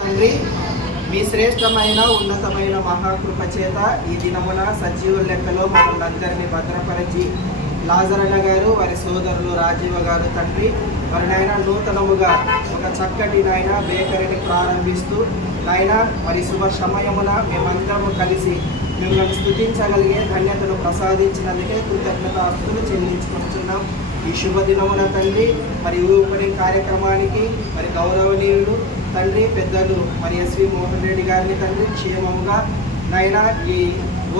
తండ్రి, మీ శ్రేష్టమైన ఉన్నతమైన మహాకృప చేత ఈ దినమున సజీవుల లెక్కలో మమ్మల్ని అందరినీ భద్రపరిచి లాజరన్న గారు వారి సోదరులు రాజీవ గారు తండ్రి మరి నాయన నూతనముగా ఒక చక్కటి నాయన బేకరీని ప్రారంభిస్తూ నాయన మరి శుభ సమయమున మేమందరము కలిసి మిమ్మల్ని స్తుతించగలిగే ధన్యతను ప్రసాదించినందుకే కృతజ్ఞతాస్తులు చెల్లించుకుంటున్నాం. ఈ శుభదినమున తండ్రి మరి ఓపెనింగ్ కార్యక్రమానికి మరి గౌరవనీయులు తండ్రి పెద్దలు మరి ఎస్వి మోహన్ రెడ్డి గారిని తండ్రి క్షేమముగా నాయన ఈ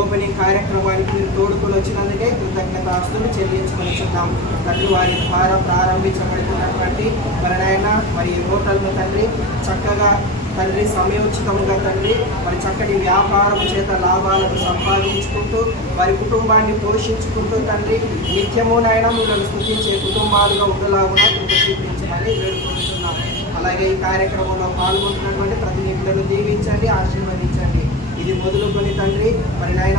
ఓపెనింగ్ కార్యక్రమానికి మీరు తోడుకొని వచ్చినందుకే కృతజ్ఞతాస్తులు చెల్లించుకొనిచున్నాం. తండ్రి వారి ద్వారా ప్రారంభించబడుతున్నటువంటి మరి నాయన మరి హోటల్ను తండ్రి చక్కగా తండ్రి సమయోచితముగా తండ్రి మరి చక్కటి వ్యాపారం చేత లాభాలను సంపాదించుకుంటూ వారి కుటుంబాన్ని పోషించుకుంటూ తండ్రి నిత్యము నాయన మిమ్మల్ని స్తుతించే కుటుంబాలుగా ఉండలాగున చూపించమని వేడుకుంటున్నాం. అలాగే ఈ కార్యక్రమంలో పాల్గొంటున్నటువంటి ప్రతినిధులను దీవించండి, ఆశీర్వదించండి. ఇది మొదలుకొని తండ్రి మరి నాయన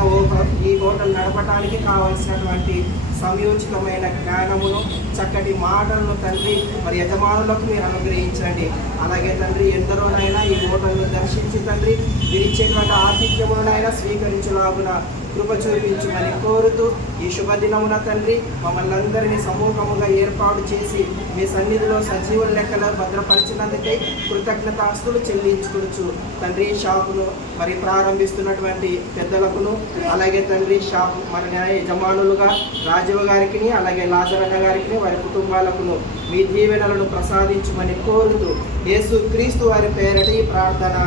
ఈ హోటల్ నడపడానికి కావాల్సినటువంటి సమయోచితమైన జ్ఞానమును చక్కటి మాటలను తండ్రి మరి యజమానులకు మీరు అనుగ్రహించండి. అలాగే తండ్రి ఎందరోనైనా ఈ హోటల్ను దర్శించి తండ్రి విరిచేటువంటి ఆతిథ్యములనైనా స్వీకరించలాగున కృప చూపించమని కోరుతూ ఈ శుభదినమున తండ్రి మమ్మల్ని అందరినీ సమూహముగా ఏర్పాటు చేసి మీ సన్నిధిలో సజీవుల లెక్కలో భద్రపరిచినందుకే కృతజ్ఞతాస్తులు చెల్లించుకోవచ్చు. తండ్రి షాపును మరి ప్రారంభిస్తున్నటువంటి పెద్దలకును అలాగే తండ్రి షాపు మరి యజమానులుగా రాజీవ్ గారికి అలాగే లాజరన్న గారికి వారి కుటుంబాలకును మీ దీవెనలను ప్రసాదించమని కోరుతూ యేసు క్రీస్తు వారి పేరటి ప్రార్థన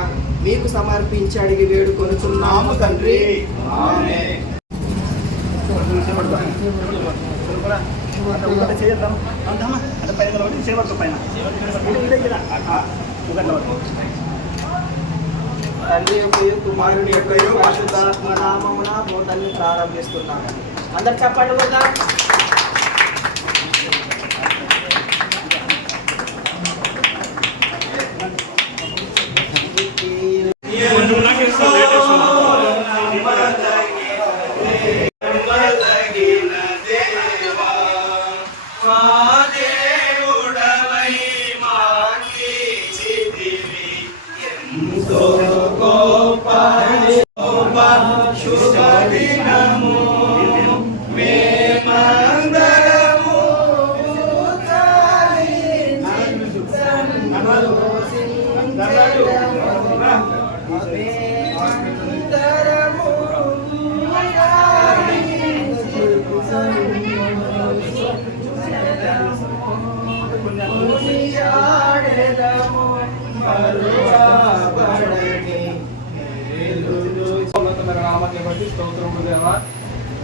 మీకు సమర్పించి అడిగి వేడుకొనుచున్నాము తండ్రి. ఆమేన్. తండ్రి యొక్క కుమారుని యొక్క పరిశుద్ధాత్మ నామమున హోటల్ని ప్రారంభిస్తున్నాము. అందరు చెప్పండి కదా.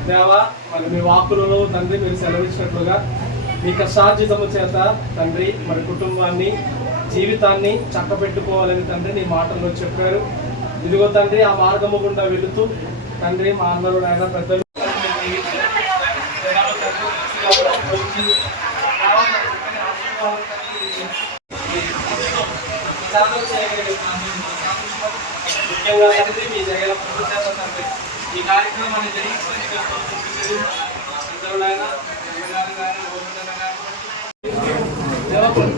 దేవా మరి మీ వాక్కులలో తండ్రి మీరు సెలవిచ్చినట్లుగా మీ కష్టార్జితము చేత తండ్రి మరి కుటుంబాన్ని జీవితాన్ని చక్కబెట్టుకోవాలని తండ్రి నీ మాటల్లో చెప్పారు. ఇదిగో తండ్రి ఆ మార్గము గుండా వెళుతూ తండ్రి మా అందరూ ఆయన పెద్దలు ముఖ్యంగా తండ్రి మీ జగన్ తండ్రి ఈ కార్యక్రమాన్ని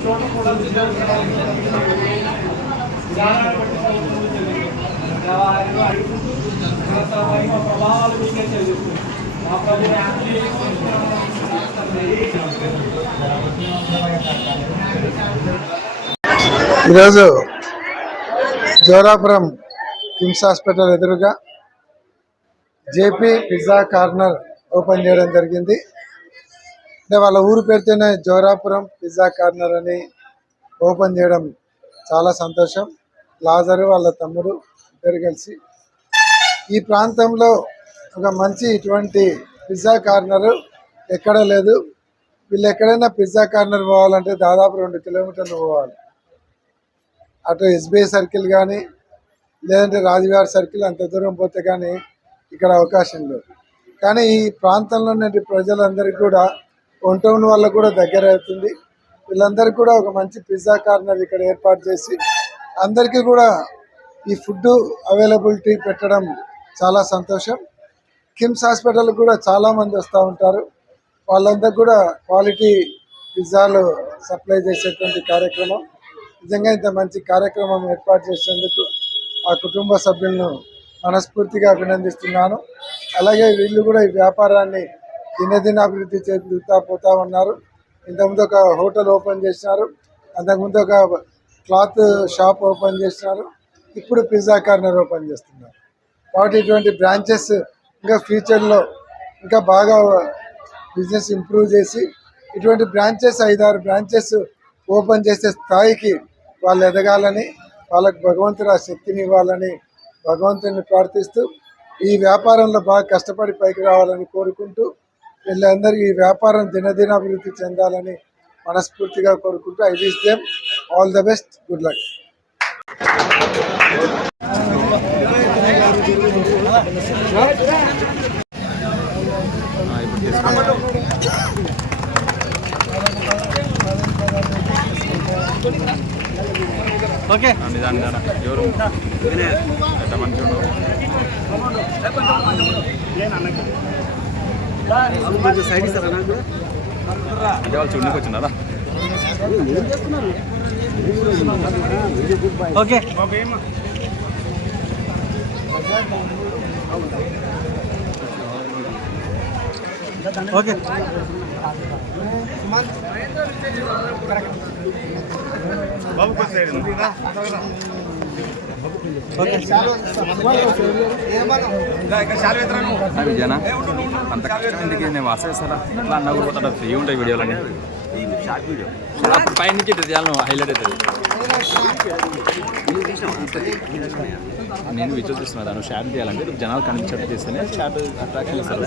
చోట కూడా ప్రభావాలు మీకే చెల్లిస్తుంది. మా ఈరోజు జోరాపురం కిమ్స్ హాస్పిటల్ ఎదురుగా జేపీ పిజ్జా కార్నర్ ఓపెన్ చేయడం జరిగింది. అంటే వాళ్ళ ఊరు పేరుతోనే జోరాపురం పిజ్జా కార్నర్ అని ఓపెన్ చేయడం చాలా సంతోషం. లాజరు వాళ్ళ తమ్ముడు ఇద్దరు కలిసి ఈ ప్రాంతంలో ఒక మంచి ఇటువంటి పిజ్జా కార్నరు ఎక్కడ లేదు. వీళ్ళు ఎక్కడైనా పిజ్జా కార్నర్ పోవాలంటే దాదాపు 2 కిలోమీటర్లు పోవాలి. అటు ఎస్బీఐ సర్కిల్ కానీ లేదంటే రాజుగారి సర్కిల్ అంత దూరం పోతే కానీ ఇక్కడ అవకాశం లేదు. కానీ ఈ ప్రాంతంలో ఉన్నటువంటి ప్రజలందరికీ కూడా ఒంటౌన్ వాళ్ళకు కూడా దగ్గర అవుతుంది. వీళ్ళందరికీ కూడా ఒక మంచి పిజ్జా కార్నర్ ఇక్కడ ఏర్పాటు చేసి అందరికీ కూడా ఈ ఫుడ్ అవైలబిలిటీ పెట్టడం చాలా సంతోషం. కిమ్స్ హాస్పిటల్ కూడా చాలామంది వస్తూ ఉంటారు. వాళ్ళందరికీ కూడా క్వాలిటీ పిజ్జాలు సప్లై చేసేటువంటి కార్యక్రమం నిజంగా ఇంత మంచి కార్యక్రమం ఏర్పాటు చేసేందుకు ఆ కుటుంబ సభ్యులను మనస్ఫూర్తిగా అభినందిస్తున్నాను. అలాగే వీళ్ళు కూడా ఈ వ్యాపారాన్ని దినదినాభివృద్ధి చెందుతా పోతా ఉన్నారు. ఇంతకుముందు ఒక హోటల్ ఓపెన్ చేసినారు, అంతకుముందు ఒక క్లాత్ షాప్ ఓపెన్ చేసినారు, ఇప్పుడు పిజ్జా కార్నర్ ఓపెన్ చేస్తున్నారు. కాబట్టి ఇటువంటి బ్రాంచెస్ ఇంకా ఫ్యూచర్లో ఇంకా బాగా బిజినెస్ ఇంప్రూవ్ చేసి ఇటువంటి బ్రాంచెస్ 5-6 బ్రాంచెస్ ఓపెన్ చేసే స్థాయికి వాళ్ళు ఎదగాలని, వాళ్ళకు భగవంతుడు ఆ శక్తిని ఇవ్వాలని భగవంతుని ప్రార్థిస్తూ ఈ వ్యాపారంలో బాగా కష్టపడి పైకి రావాలని కోరుకుంటూ వీళ్ళందరికీ ఈ వ్యాపారం దినదినాభివృద్ధి చెందాలని మనస్ఫూర్తిగా కోరుకుంటూ I wish them all the best, good luck. Okay ఎవరు ఎంత మంచిగా అంటే వాళ్ళు చూడడానికి వచ్చినారా? ఓకే ఓకే విజయనా అంత కష్టం ఎందుకు? నేను వాసేస్తారా అట్లా అన్న కూడా ఫ్రీ ఉంటాయి వీడియోలన్నీ. షార్ట్ వీడియో అప్పుడు పైన నుంచి చేయాలను హైలైట్ అవుతుంది. నేను విశ్వసిస్తున్నాను షార్ట్ చేయాలంటే జనాలు కనిపించట్టు చేస్తేనే షార్ట్ అట్రాక్షన్ ఇస్తారు.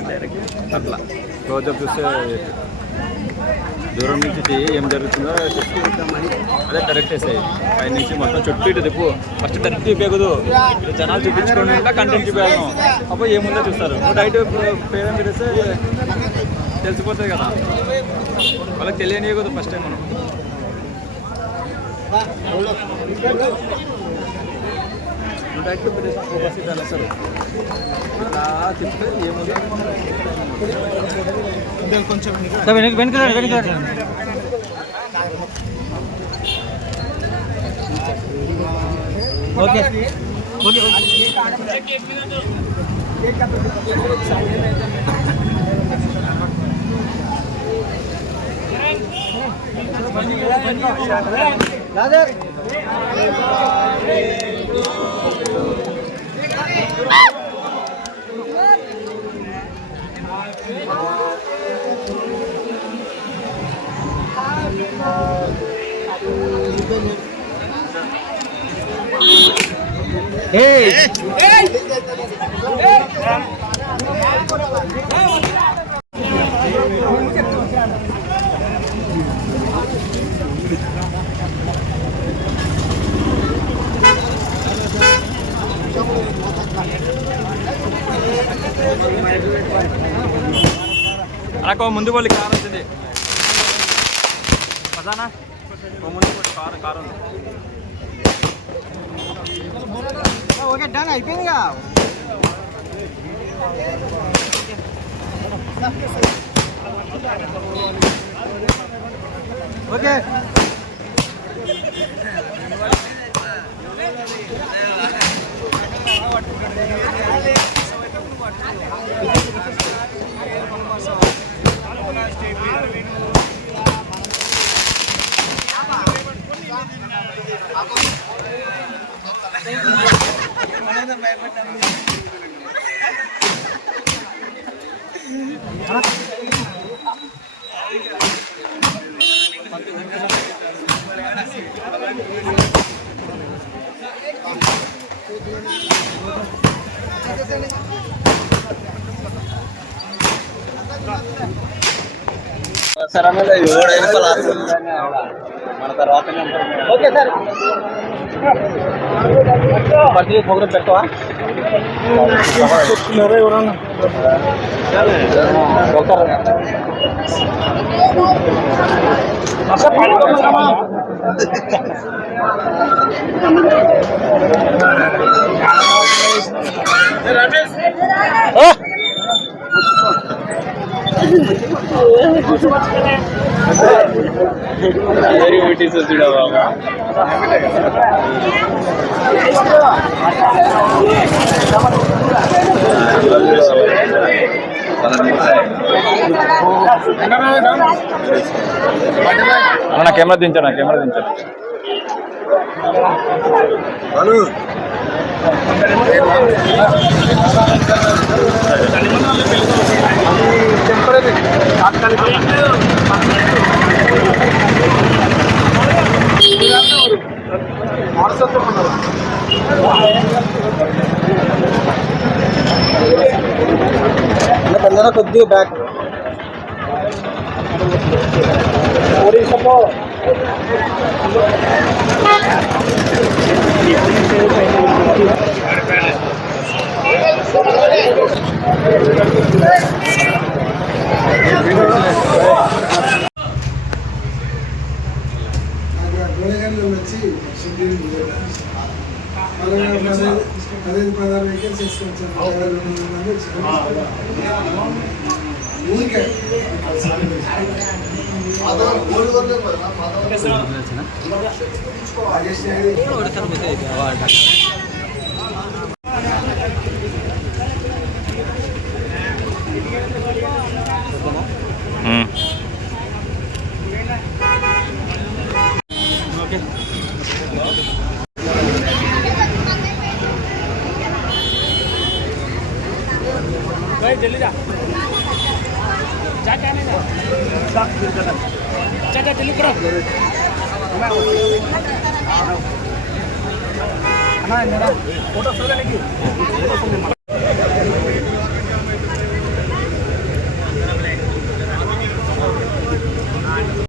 అట్లా క్లోజప్ చూస్తే దూరం నుంచి ఏం జరుగుతుందో అదే డైరెక్ట్ వేసాయి. పైన నుంచి మొత్తం చుట్టూ ఇటు తిప్పు. ఫస్ట్ డైరెక్ట్ చూపించదు, జనాలు చూపించుకోండి కంటెంట్ చూపించాను. అప్పుడు ఏముందో చూస్తారు. డైరెక్ట్ పేరెంట్ తెలిస్తే తెలిసిపోతుంది కదా, వాళ్ళకి తెలియనియకూడదు ఫస్ట్ టైం మనం. డైరెక్ట్ ఫోకస్ ఇస్తారు. ఇలా చెప్తే ఏముందో కొంచెం వెనుక ఓకే ఓకే Hey! అలా ముందు వాళ్ళు కారు వచ్చింది పదానా ముందు కారు ఉంది. ఓకే డన్ అయిపోయిందిగా. ఓకే సార్ ఆಮೇಲೆ 7 రూపాయలు మన తర్వాత ఓకే సార్ ప్రతి ప్రోగ్రామ్ పెట్టవా చెప్తున్నారా ఎవరన్నా రమేష్ నా కెమెరా దించాను కొద్దిగా బ్యాక్ గోడగండ్లో వచ్చి షెడ్యూల్ 16 వెహికల్స్ వేసుకొచ్చాను. ఊరికే जल्दी जा क्या नहीं जा जल्दी करो फोटो